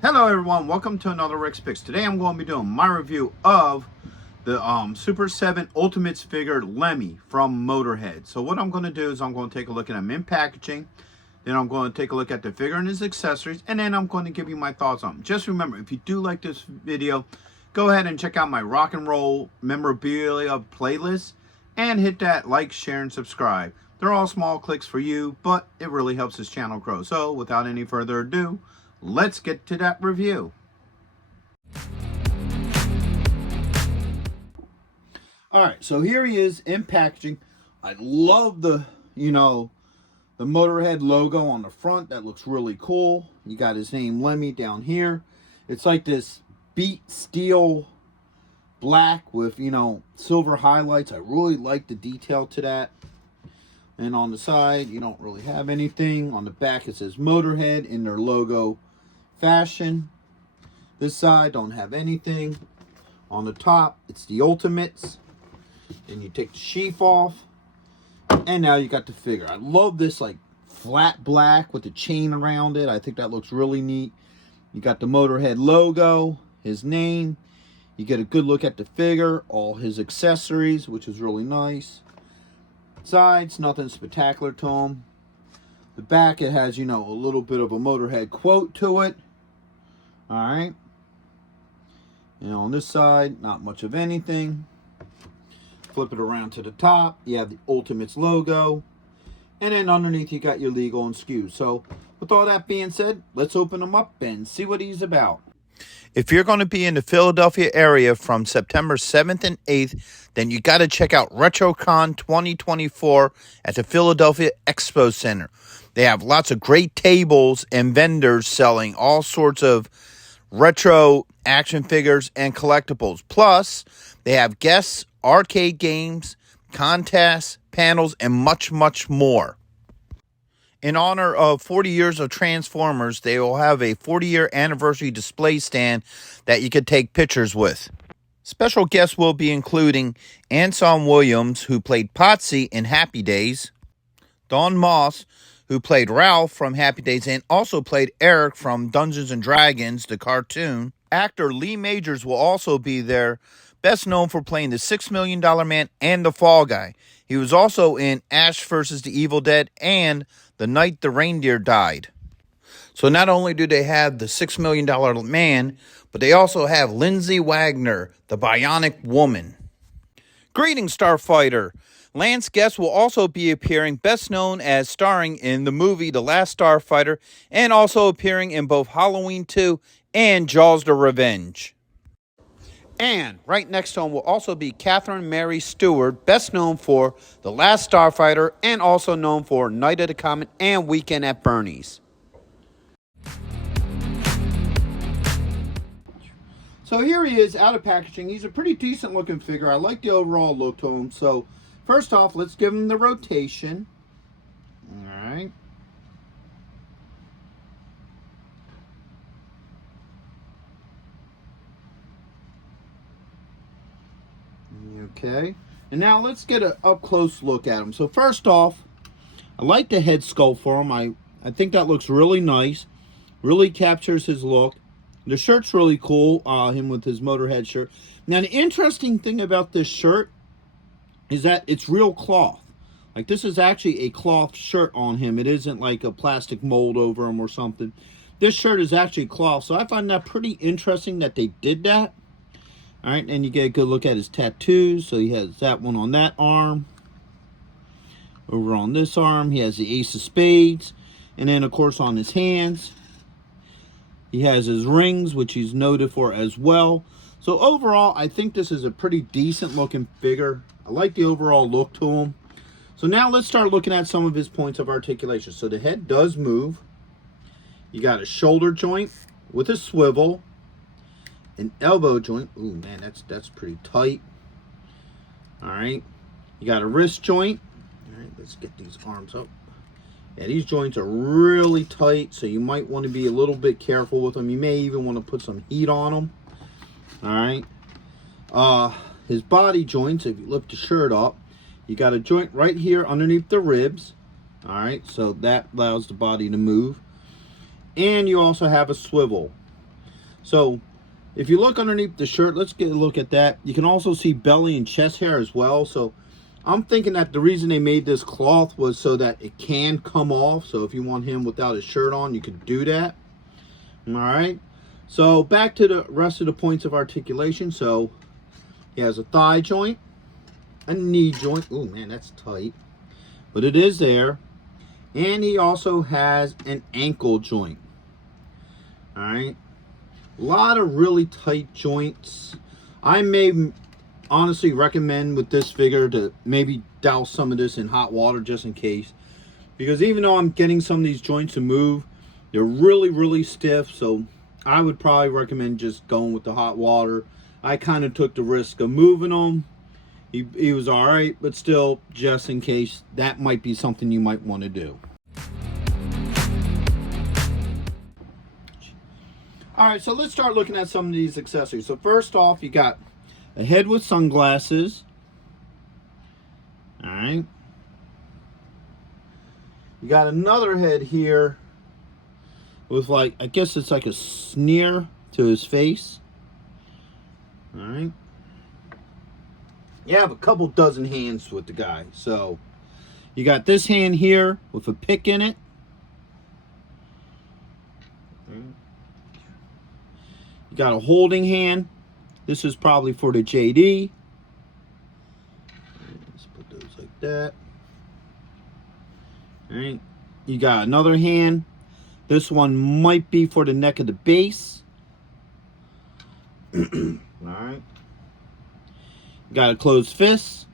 Hello everyone, welcome to another Rick's Picks. Today I'm going to be doing my review of the Super 7 Ultimates figure Lemmy from Motörhead. So what I'm going to do is I'm going to take a look at him in packaging, then I'm going to take a look at the figure and his accessories, and then I'm going to give you my thoughts on him. Just remember, if you do like this video, go ahead and check out my rock and roll memorabilia playlist and hit that like, share, and subscribe. They're all small clicks for you, but it really helps this channel grow. So without any further ado, let's get to that review. Alright, so here he is in packaging. I love the Motörhead logo on the front. That looks really cool. You got his name Lemmy down here. It's like this beat steel black with, silver highlights. I really like the detail to that. And on the side, you don't really have anything. On the back, it says Motörhead in their logo fashion. This side don't have anything. On the top, it's the Ultimates. Then you take the sheath off, and now you got the figure. I love this like flat black with the chain around it. I think that looks really neat. You got the Motörhead logo, his name. You get a good look at the figure, all his accessories, which is really nice. Sides, nothing spectacular to them. The back, it has, a little bit of a Motörhead quote to it. Alright. On this side, not much of anything. Flip it around to the top. You have the Ultimates logo. And then underneath, you got your legal and SKUs. So, with all that being said, let's open them up and see what he's about. If you're going to be in the Philadelphia area from September 7th and 8th, then you got to check out RetroCon 2024 at the Philadelphia Expo Center. They have lots of great tables and vendors selling all sorts of retro action figures and collectibles. Plus, they have guests, arcade games, contests, panels, and much, much more. In honor of 40 years of Transformers, they will have a 40-year anniversary display stand that you could take pictures with. Special guests will be including Anson Williams, who played Potsy in Happy Days, Don Moss, who played Ralph from Happy Days and also played Eric from Dungeons & Dragons, the cartoon. Actor Lee Majors will also be there, best known for playing the $6 Million Man and the Fall Guy. He was also in Ash vs. the Evil Dead and The Night the Reindeer Died. So not only do they have the $6 Million Man, but they also have Lindsay Wagner, the Bionic Woman. Greetings, Starfighter! Lance Guest will also be appearing, best known as starring in the movie The Last Starfighter, and also appearing in both Halloween 2 and Jaws the Revenge. And right next to him will also be Catherine Mary Stewart, best known for The Last Starfighter and also known for Night of the Comet and Weekend at Bernie's. So here he is out of packaging. He's a pretty decent looking figure. I like the overall look to him. So first off, let's give him the rotation. All right. Okay, and now let's get an up-close look at him. So first off, I like the head sculpt for him. I think that looks really nice. Really captures his look. The shirt's really cool, him with his Motörhead shirt. Now, the interesting thing about this shirt is that it's real cloth. Like, this is actually a cloth shirt on him. It isn't like a plastic mold over him or something. This shirt is actually cloth, so I find that pretty interesting that they did that. All right, and you get a good look at his tattoos. So he has that one on that arm. Over on this arm, he has the Ace of Spades. And then, of course, on his hands, he has his rings, which he's noted for as well. So overall, I think this is a pretty decent looking figure. I like the overall look to him. So now let's start looking at some of his points of articulation. So the head does move. You got a shoulder joint with a swivel. An elbow joint. Ooh, man, that's pretty tight. All right. You got a wrist joint. All right, let's get these arms up. Yeah, these joints are really tight, so you might want to be a little bit careful with them. You may even want to put some heat on them. All right. His body joints, if you lift the shirt up, you got a joint right here underneath the ribs. All right, so that allows the body to move. And you also have a swivel. So if you look underneath the shirt, let's get a look at that. You can also see belly and chest hair as well. So I'm thinking that the reason they made this cloth was so that it can come off. So if you want him without his shirt on, you can do that. All right. So back to the rest of the points of articulation. So he has a thigh joint, a knee joint. Oh man, that's tight, but it is there. And he also has an ankle joint. All right. A lot of really tight joints. I may honestly recommend with this figure to maybe douse some of this in hot water just in case. Because even though I'm getting some of these joints to move, they're really, really stiff. So I would probably recommend just going with the hot water. I kind of took the risk of moving them. He was all right, but still, just in case, that might be something you might want to do. All right, so let's start looking at some of these accessories. So first off, you got a head with sunglasses. All right. You got another head here with, like, I guess it's like a sneer to his face. All right. You have a couple dozen hands with the guy. So you got this hand here with a pick in it. You got a holding hand. This is probably for the JD. Let's put those like that. All right. You got another hand. This one might be for the neck of the base. All right. You got a closed fist.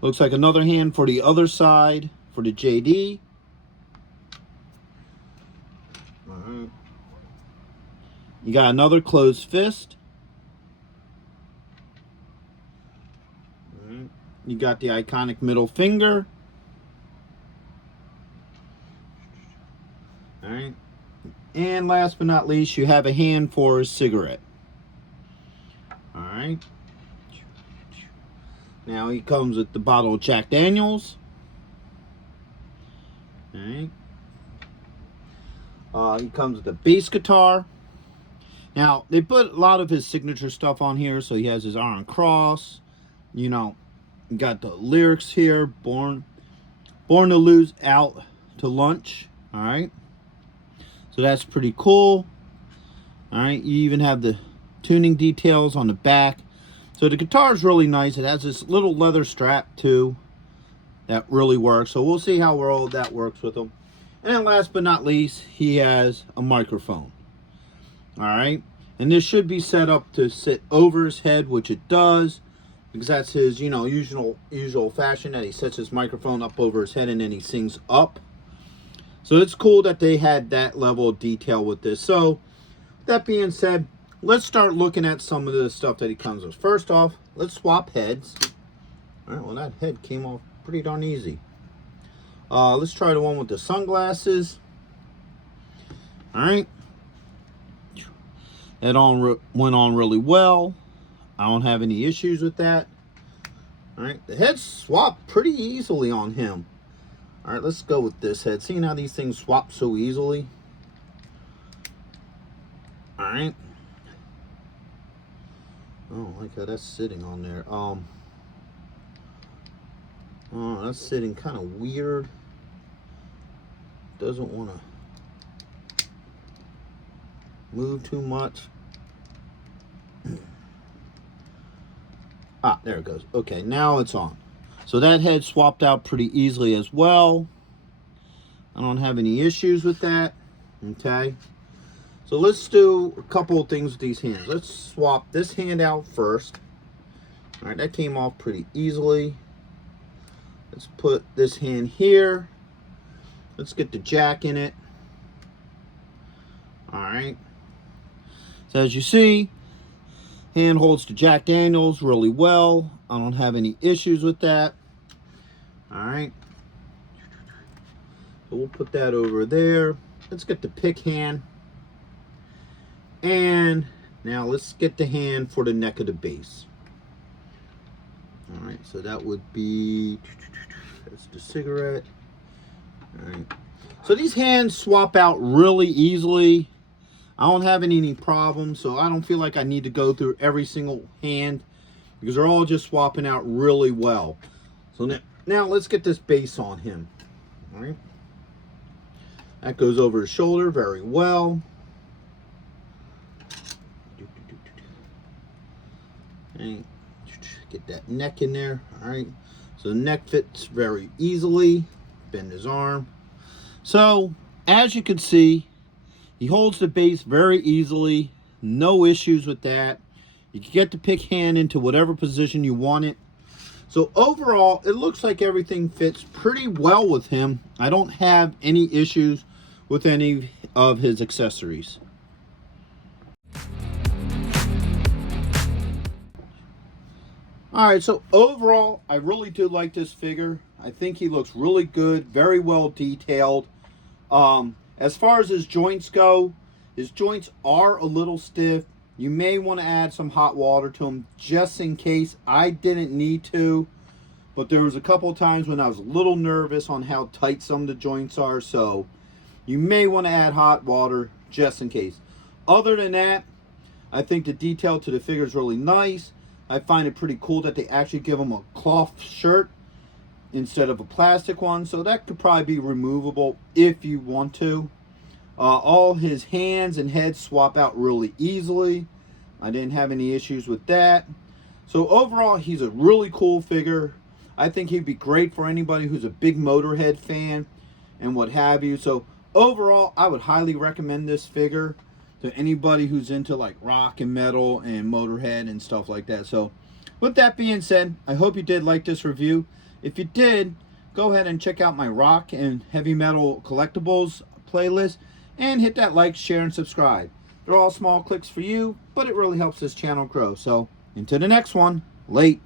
Looks like another hand for the other side for the JD. All right. You got another closed fist. All right. You got the iconic middle finger. All right. And last but not least, you have a hand for a cigarette. All right. Now he comes with the bottle of Jack Daniels. All right. He comes with a bass guitar. Now, they put a lot of his signature stuff on here. So he has his Iron Cross. You know, you got the lyrics here. Born to lose, out to lunch. All right. So that's pretty cool. All right. You even have the tuning details on the back. So the guitar is really nice. It has this little leather strap too. That really works. So we'll see how well that works with him. And then last but not least, he has a microphone. All right. And this should be set up to sit over his head, which it does. Because that's his, you know, usual fashion, that he sets his microphone up over his head and then he sings up. So it's cool that they had that level of detail with this. So that being said, let's start looking at some of the stuff that he comes with. First off, let's swap heads. All right, well, that head came off pretty darn easy. Let's try the one with the sunglasses. All right. That went on really well. I don't have any issues with that. All right, the head swapped pretty easily on him. All right, let's go with this head. Seeing how these things swap so easily. All right. Oh, I like how that's sitting on there. Oh, that's sitting kind of weird. Doesn't want to move too much. Ah, there it goes. Okay, now it's on. So that head swapped out pretty easily as well. I don't have any issues with that. Okay. So let's do a couple of things with these hands. Let's swap this hand out first. All right, that came off pretty easily. Let's put this hand here. Let's get the jack in it. All right. So as you see, hand holds the Jack Daniels really well. I don't have any issues with that. All right. So we'll put that over there. Let's get the pick hand. And now let's get the hand for the neck of the bass. All right, so that would be, that's the cigarette. All right. So these hands swap out really easily. I don't have any problems, so I don't feel like I need to go through every single hand because they're all just swapping out really well. So now let's get this base on him. All right. That goes over his shoulder very well. And get that neck in there. All right. So the neck fits very easily. Bend his arm. So as you can see, he holds the base very easily. No issues with that. You can get the pick hand into whatever position you want it. So overall, it looks like everything fits pretty well with him. I don't have any issues with any of his accessories. Alright, so overall, I really do like this figure. I think he looks really good, very well detailed. As far as his joints go, his joints are a little stiff. You may want to add some hot water to them just in case. I didn't need to, but there was a couple of times when I was a little nervous on how tight some of the joints are, so you may want to add hot water just in case. Other than that, I think the detail to the figure is really nice. I find it pretty cool that they actually give him a cloth shirt instead of a plastic one, so that could probably be removable if you want to. All his hands and head swap out really easily. I didn't have any issues with that. So overall, he's a really cool figure. I think he'd be great for anybody who's a big Motörhead fan and what have you. So overall, I would highly recommend this figure to anybody who's into like rock and metal and Motörhead and stuff like that. So with that being said, I hope you did like this review. If you did, go ahead and check out my rock and heavy metal collectibles playlist and hit that like, share, and subscribe. They're all small clicks for you, but it really helps this channel grow. So until the next one, late.